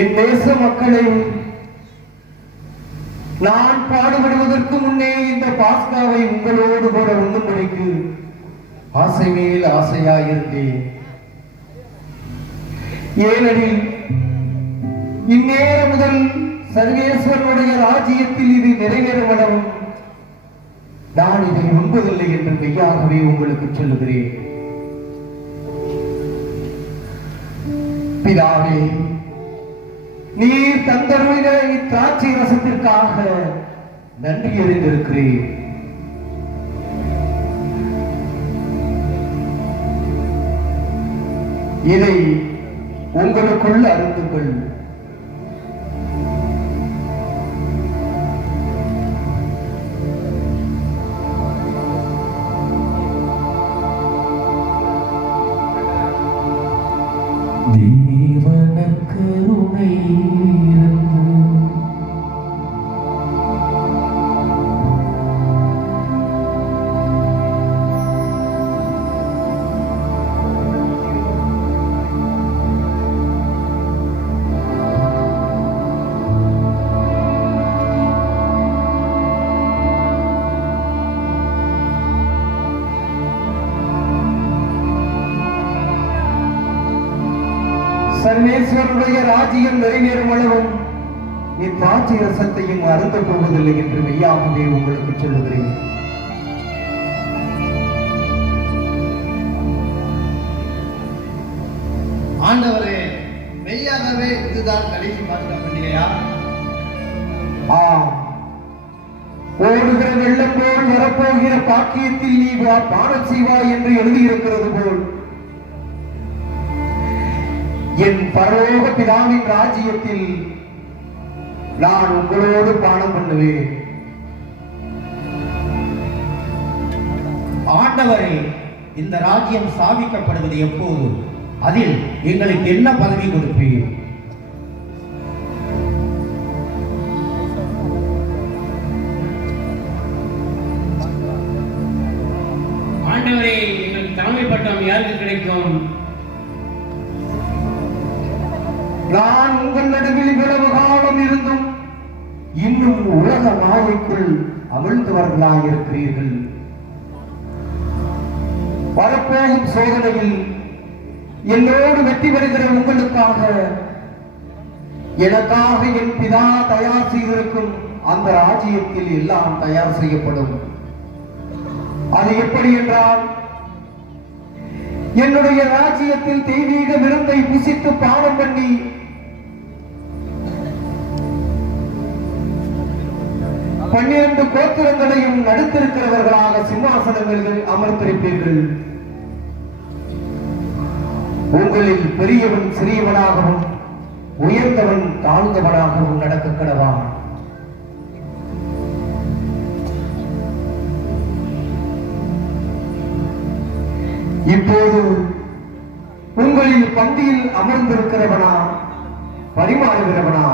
என் தேச மக்களை நான் பாடுபடுவதற்கு முன்னே இந்த பாஸ்காவை உங்களோடு கூட உண்ணும்படிக்கு ஆசை மேல் ஆசையாயிருந்தேன். ஏனெனில் இந்நேரம் முதல் சர்வேஸ்வரனுடைய ராஜ்யத்தில் இது நிறைவேறும் நான் இதை உண்பதில்லை என்று மெய்யாகவே உங்களுக்கு சொல்லுகிறேன். பிதாவே நீர் தந்தருளின இத்திராட்சை ரசத்திற்காக நன்றி அறிந்திருக்கிறேன். இதை உங்களுக்குள் அறிந்து கொள் சர்வேஸ்வரனுடைய ராஜ்யம் நிறைவேறும் அளவும் இப்பாட்சி ரசத்தையும் அருந்த போவதில்லை என்று மெய்யாகவே உங்களுக்கு சொல்லுகிறேன். ஆண்டவரே மெய்யாகவே இதுதான் கடைசி பாஸ்கா பண்டிகையா? ஆம். ஓடுகிற வெள்ளம் போல் வரப்போகிற பாக்கியத்தில் நீ வா பாடம் செய்வாய் என்று எழுதியிருக்கிறது போல். என் பரலோக பிதாவின் ராஜ்யத்தில் நான் உங்களோடு பானம் பண்ணுவேன். ஆண்டவரே இந்த ராஜ்யம் ஸ்தாபிக்கப்படுவது எப்போது? அதில் எங்களுக்கு என்ன பதவி கொடுப்பீர்? நான் உங்கள் நடுவில் இவ்வளவு காலம் இருந்தும் இன்னும் உலக மாயைக்குள் அமிழ்ந்தவர்களாயிருக்கிறீர்கள் வரப்போகும் சோதனையில் என்னோடு வெற்றி பெறுகிற உங்களுக்காக எனக்காக என் பிதா தயார் செய்திருக்கும் அந்த ராஜ்யத்தில் எல்லாம் தயார் செய்யப்படும். அது எப்படி என்றால் என்னுடைய ராஜ்யத்தில் தெய்வீக விருந்தை புசித்து பானம் பண்ணி பன்னிரண்டு கோத்திரங்களையும் நடுத்திருக்கிறவர்களாக சிம்மாசனங்களில் அமர்ந்திருப்பீர்கள். உங்களில் பெரியவன் சிறியவனாகவும் உயர்ந்தவன் தாழ்ந்தவனாகவும் நடக்க கடவான் இப்போது உங்களில் பந்தியில் அமர்ந்திருக்கிறவனா பரிமாறுகிறவனா?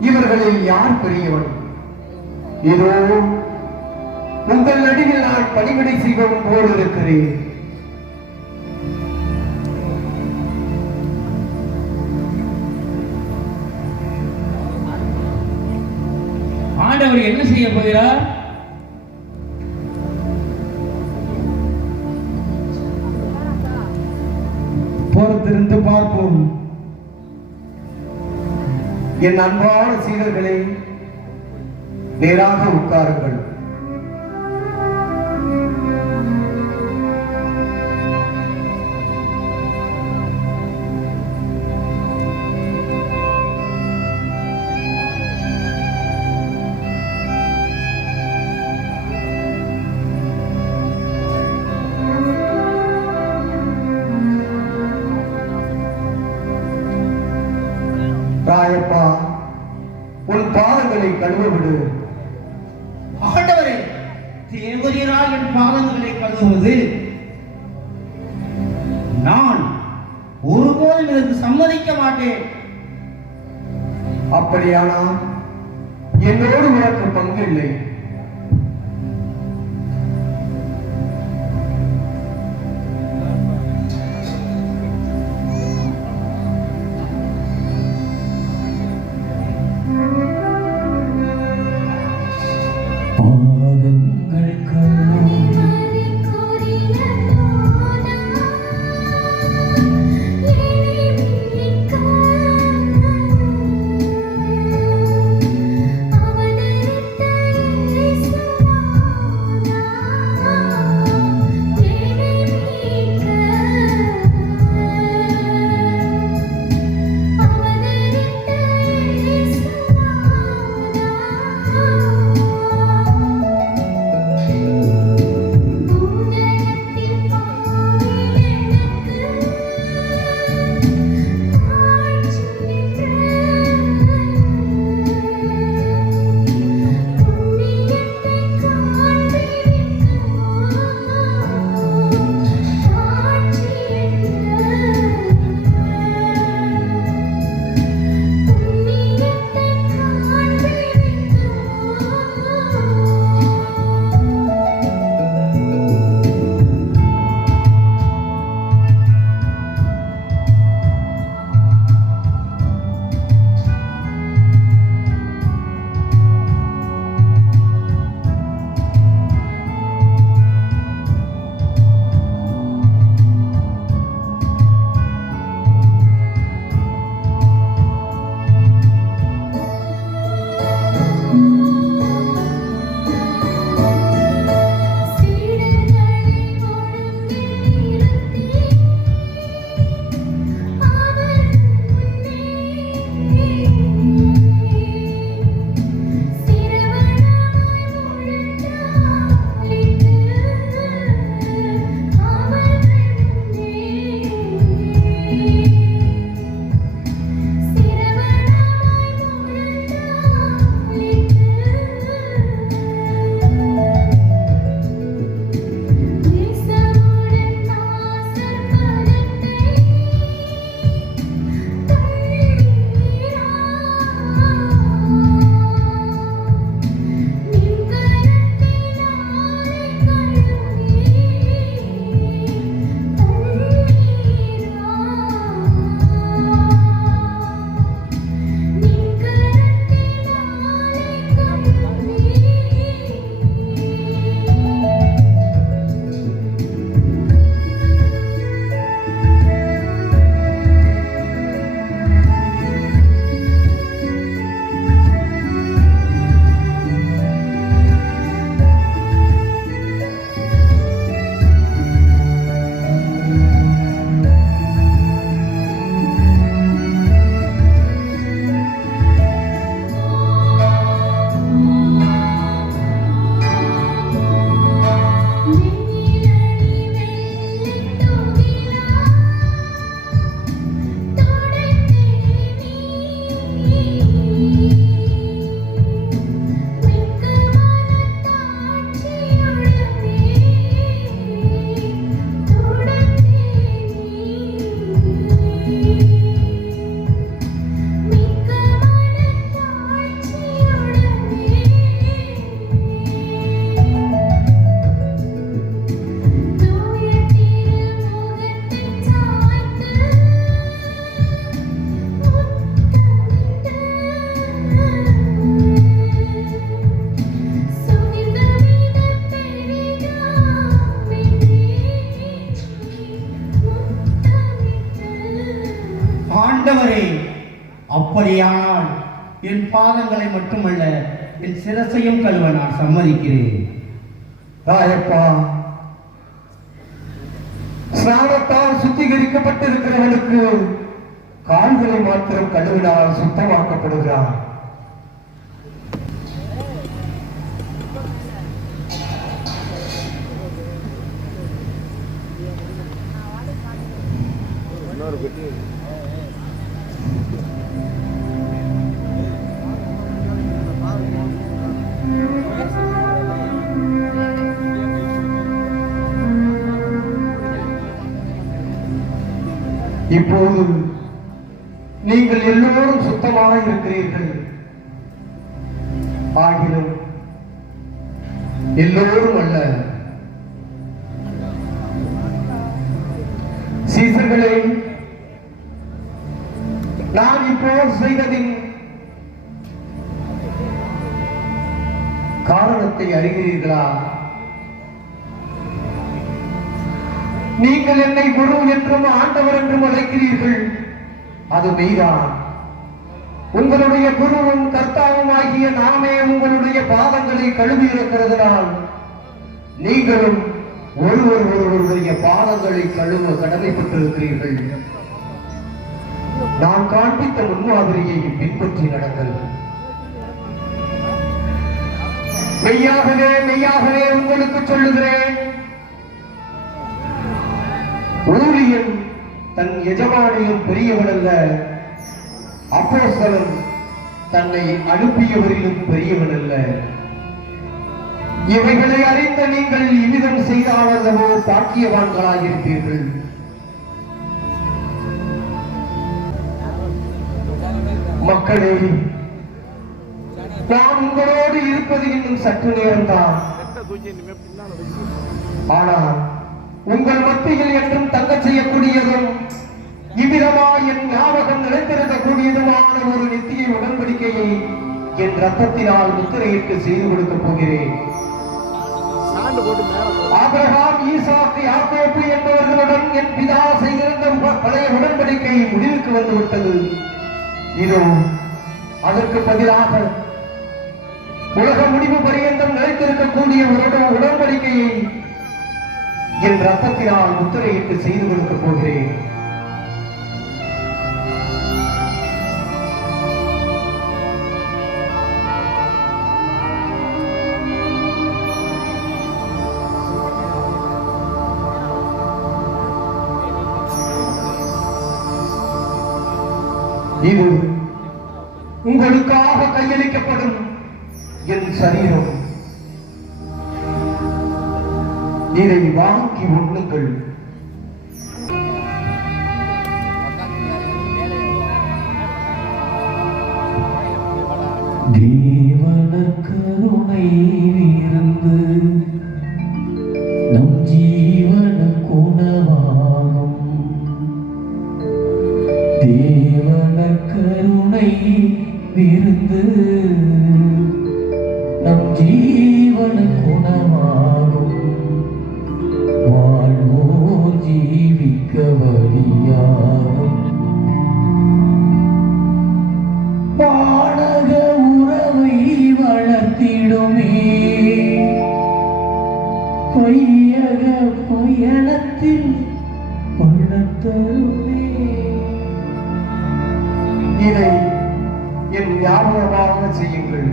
இவர்களில் யார் பெரியவன்? இதோ உங்கள் நடுவில் நான் பணிவிடை செய்பவன் போல் இருக்கிறேன். ஆண்டவர் என்ன செய்ய போகிறார்? பொறுத்திருந்து பார்ப்போம். என் அன்பான சீடர்களே நேராக உட்காருங்கள். ராயப்பா உன் பாதங்களை கழுவ விடு. தேவரீரால் என் பாதங்களை கழுவுவது. நான் ஒருபோதும் இதற்கு சம்மதிக்க மாட்டேன். அப்படியானால் என்னோடு உனக்கு பங்கு இல்லை. ஆண்டவரே அப்படியானால் என் பாதங்களை மட்டுமல்ல என் சிரசையும் கழுவ நான் சம்மதிக்கிறேன். ராயப்பா ஸ்நானத்தால் சுத்திகரிக்கப்பட்டிருக்கிறவனுக்கு கால்களை மாத்திரம் கழுவினால் சுத்தமாக்கப்படுகிறான் இப்போது நீங்கள் எல்லோரும் சுத்தமாக இருக்கிறீர்கள். ஆகிலும் எல்லோரும் என்னை குரு என்றும் ஆண்டவர் என்றும் அழைக்கிறீர்கள். அது மெய்தான். உங்களுடைய குருவும் கர்த்தாவும் ஆகிய நாமே உங்களுடைய பாதங்களை கழுவி இருக்கிறதுனால் நீங்களும் ஒருவர் ஒருவருடைய பாதங்களை கழுவ கடமைப்பட்டிருக்கிறீர்கள். நான் காண்பித்த முன்மாதிரியை பின்பற்றி நடங்கள். மெய்யாகவே மெய்யாகவே உங்களுக்கு சொல்லுகிறேன். ஊழியன் தன் எஜமானிலும் பெரியவன் அல்ல அப்போஸ்தலன் தன்னை அனுப்பியவரிலும் பெரியவன் அல்ல இவைகளை அறிந்த நீங்கள் இவ்விதம் பாக்கியவான்களாக பாக்கியவான்களாயிருப்பீர்கள் மக்களே நான் உங்களோடு இருப்பது இன்னும் சற்று நேரம்தான். ஆனால் உங்கள் மத்தியில் என்றும் தங்கச் செய்யக்கூடியதும் இவ்விதமா என் ஞாபகம் நிலைத்திருக்கக்கூடியதுமான ஒரு நித்திய உடன்படிக்கையை என் ரத்தத்தினால் முத்திரையிட்டு செய்து கொடுக்கப் போகிறேன். ஆபிரகாம் ஈசாக்கு யாக்கோப்பு என்பவர்களுடன் என் பிதா செய்திருந்த ப- பழைய உடன்படிக்கை முடிவுக்கு வந்துவிட்டது. இதோ அதற்கு பதிலாக உலக முடிவு பரியந்தம் நிலைத்திருக்கக்கூடிய ஒரு உடன்படிக்கையை என் ரத்தத்தினால் முத்திரையிட்டு செய்து கொடுக்க போகிறேன். இது உங்களுக்காக கையளிக்கப்படும் என் சரீரம். இதை வாங்கி உண்ணுங்கள். தேவன கருணை பயணத்தில் இதை என் ஞாபகமாக செய்யுங்கள்.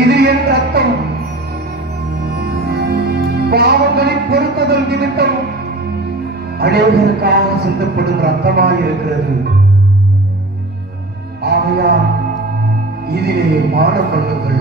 இது என் ரத்தம். பாவங்களை பொறுத்ததல் நிமித்தம் அநேகருக்காக சிந்தப்படும் ரத்தமாக இருக்கிறது இதிலே பாடப்பட்டுகள்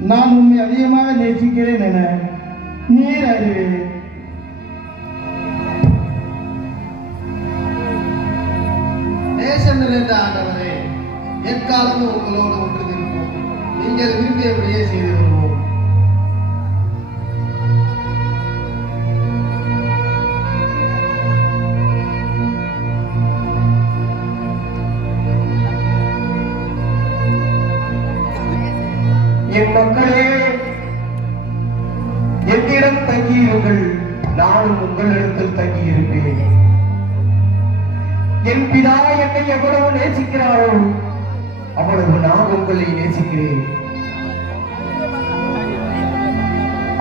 நான் உண்மை அதிகமாக நேசிக்கிறேன் என நீர் அறிவேன் நேசம் நிறைந்த ஆண்டவரே எக்காலமும் உங்களோடு ஒன்று நிற்போம் நீங்கள் விரும்பியபடியே செய்து என் மக்களே என்னிடம் தங்கியிருங்கள். நானும் உங்களிடத்தில் தங்கியிருப்பேன். என் பிதா என்னை எவ்வளவு நேசிக்கிறாரோ அவ்வளவு நான் உங்களை நேசிக்கிறேன்.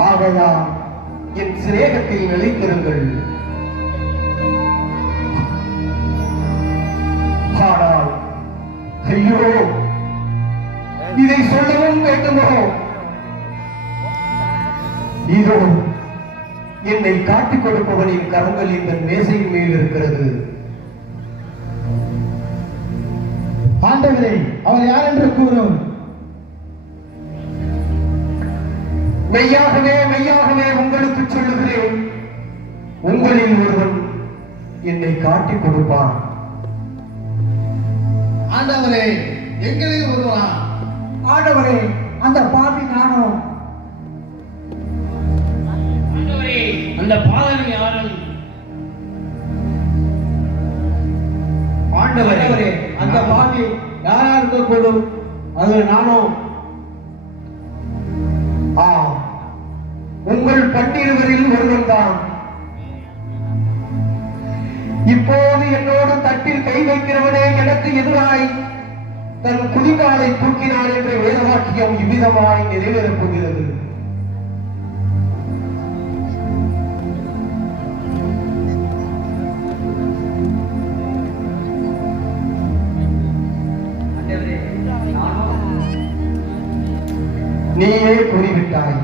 ஆகையா என் சிநேகத்தை நிலைத்திருங்கள். ஆனால் ஐயோ இதை சொல்லவும் வேண்டுமோ? இதோ என்னை காட்டிக் கொடுப்பவனின் கரங்கள் இந்த மேசையின் மேல் இருக்கிறது. ஆண்டவரே அவர் யார் என்று கூறும்? மெய்யாகவே மெய்யாகவே உங்களுக்கு சொல்லுகிறேன். உங்களில் ஒருவன் என்னை காட்டிக் கொடுப்பான். ஆண்டவரே எங்களில் ஒருவனா? ஆண்டவரே அந்த பாவி நானோ? ஆண்டவரே அந்த பாதகன் யாரும்? ஆண்டவரே அந்த பாவி யாரா இருக்கக்கூடும் அது நானோ? ஆ. உங்கள் பன்னிருவரில் ஒருவன் தான். இப்போது என்னோடு தட்டில் கை வைக்கிறவனே எனக்கு எதிராய் தன் குதிகாலை தூக்கினார் என்ற வேதவாக்கியம் இவ்விதமாய் நிறைவேறப் போகிறது நீயே கூறிவிட்டாய்.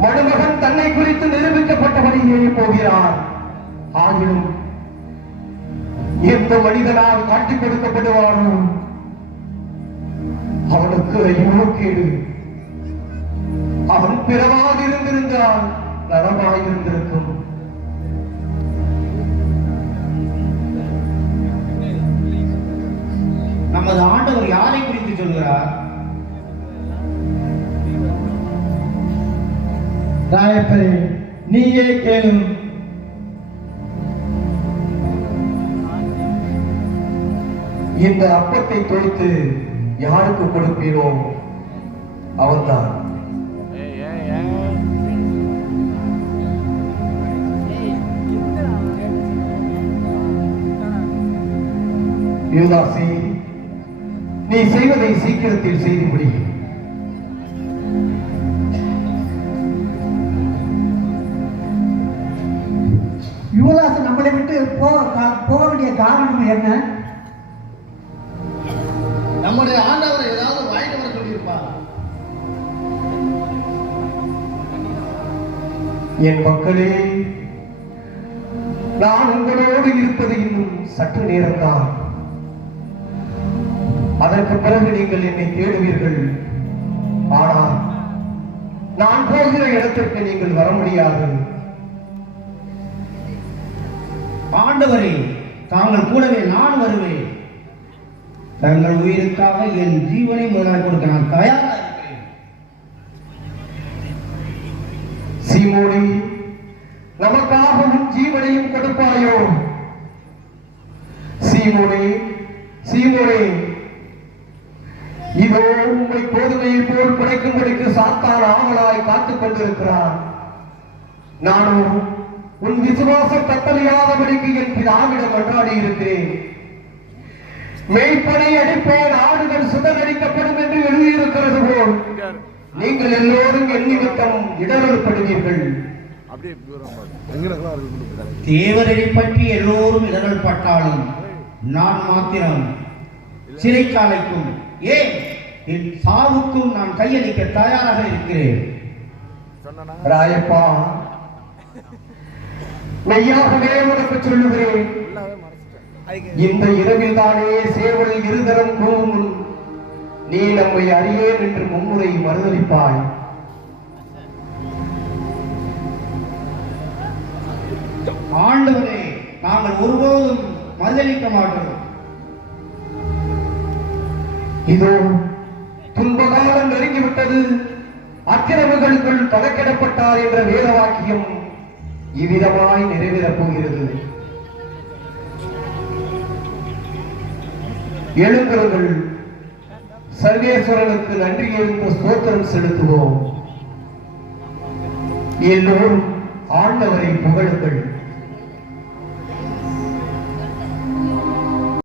மருமகன் தன்னை குறித்து நிரூபிக்கப்பட்டபடியே போகிறார். ஆகிலும் எந்த மனிதனால் காட்டிக் கொடுக்கப்படுவானோ? அவனுக்கு ஐயோ கேடு அவன் பிறவாதிருந்திருந்தால் நலமாயிருந்திருக்கும். நமது ஆண்டவர் யாரை குறித்து சொல்கிறார்? ராயப்பரே நீயே கேளும். இந்த அப்பத்தை தொடுத்து யாருக்கு கொடுப்பீரோ அவன்தான் யூதாசி நீ செய்வதை சீக்கிரத்தில் செய்து முடி யுவதாஸ் நம்மளை விட்டு போ கா- போக வேண்டிய காரணம் என்ன? நம்முடைய ஆண்டவர் ஏதாவது வர சொல்லியிருப்பார் என் மக்களே நான் உங்களோடு இருப்பது இன்னும் சற்று நேரம்தான். அதற்கு பிறகு நீங்கள் என்னை தேடுவீர்கள். ஆனால் நான் போகிற இடத்திற்கு நீங்கள் வர முடியாது. ஆண்டவரே தாங்கள் கூடவே நான் வருவேன். தங்கள் உயிருக்காக என் ஜீவனை முதலாக கொடுக்க நான் தயாராக இருக்கிறேன். சீமோனி நமக்காக உன் ஜீவனையும் கொடுப்பாயோ? சீமோனே சீமோனே. இதோ உங்களை கோதுமையை போல் குறைக்கும்படிக்கு சாத்தான் ஆவலாய் காத்துக் கொண்டிருக்கிறார். நானும் உன் விசுவாசம் தத்தலையாதபடிக்கு என் பிதாவிடம் கொண்டாடி இருக்கிறேன். மெய்ப்பனை அடிப்பேன் ஆடுகள் சுதனடிக்கப்படும் என்று எழுதியிருக்கிறது போல். நீங்கள் எல்லோரும் என் நிமித்தம் இடரப்படுவீர்கள் தேவரை பற்றி எல்லோரும் இடர்கள் பட்டாலும் நான் மாத்திரம் சிறைச்சாலைக்கும் ஏன் என் சாவுக்கும் நான் கையளிக்க தயாராக இருக்கிறேன். ராயப்பா மெய்யாகவே உனக்கு சொல்லுகிறேன். இந்த இரவில் தானே சேவல் இருதரம் கூறும் நீ நம்மை அறியேன் என்று மும்முறை மறுதளிப்பாய். ஆண்டவரே நாங்கள் ஒருபோதும் மறுதளிக்க மாட்டோம். இதோ துன்பகாலம் நெருங்கிவிட்டது. அக்கிரமங்களுக்குள் பதக்கிடப்பட்டார் என்ற வேத வாக்கியம் இவ்விதமாய் நிறைவேறப் போகிறது. எழுந்தவர்கள் சர்வேஸ்வரனுக்கு நன்றி எழுந்த ஸ்தோத்திரம் செலுத்துவோம். எல்லோரும் ஆண்டவரை புகழுங்கள்.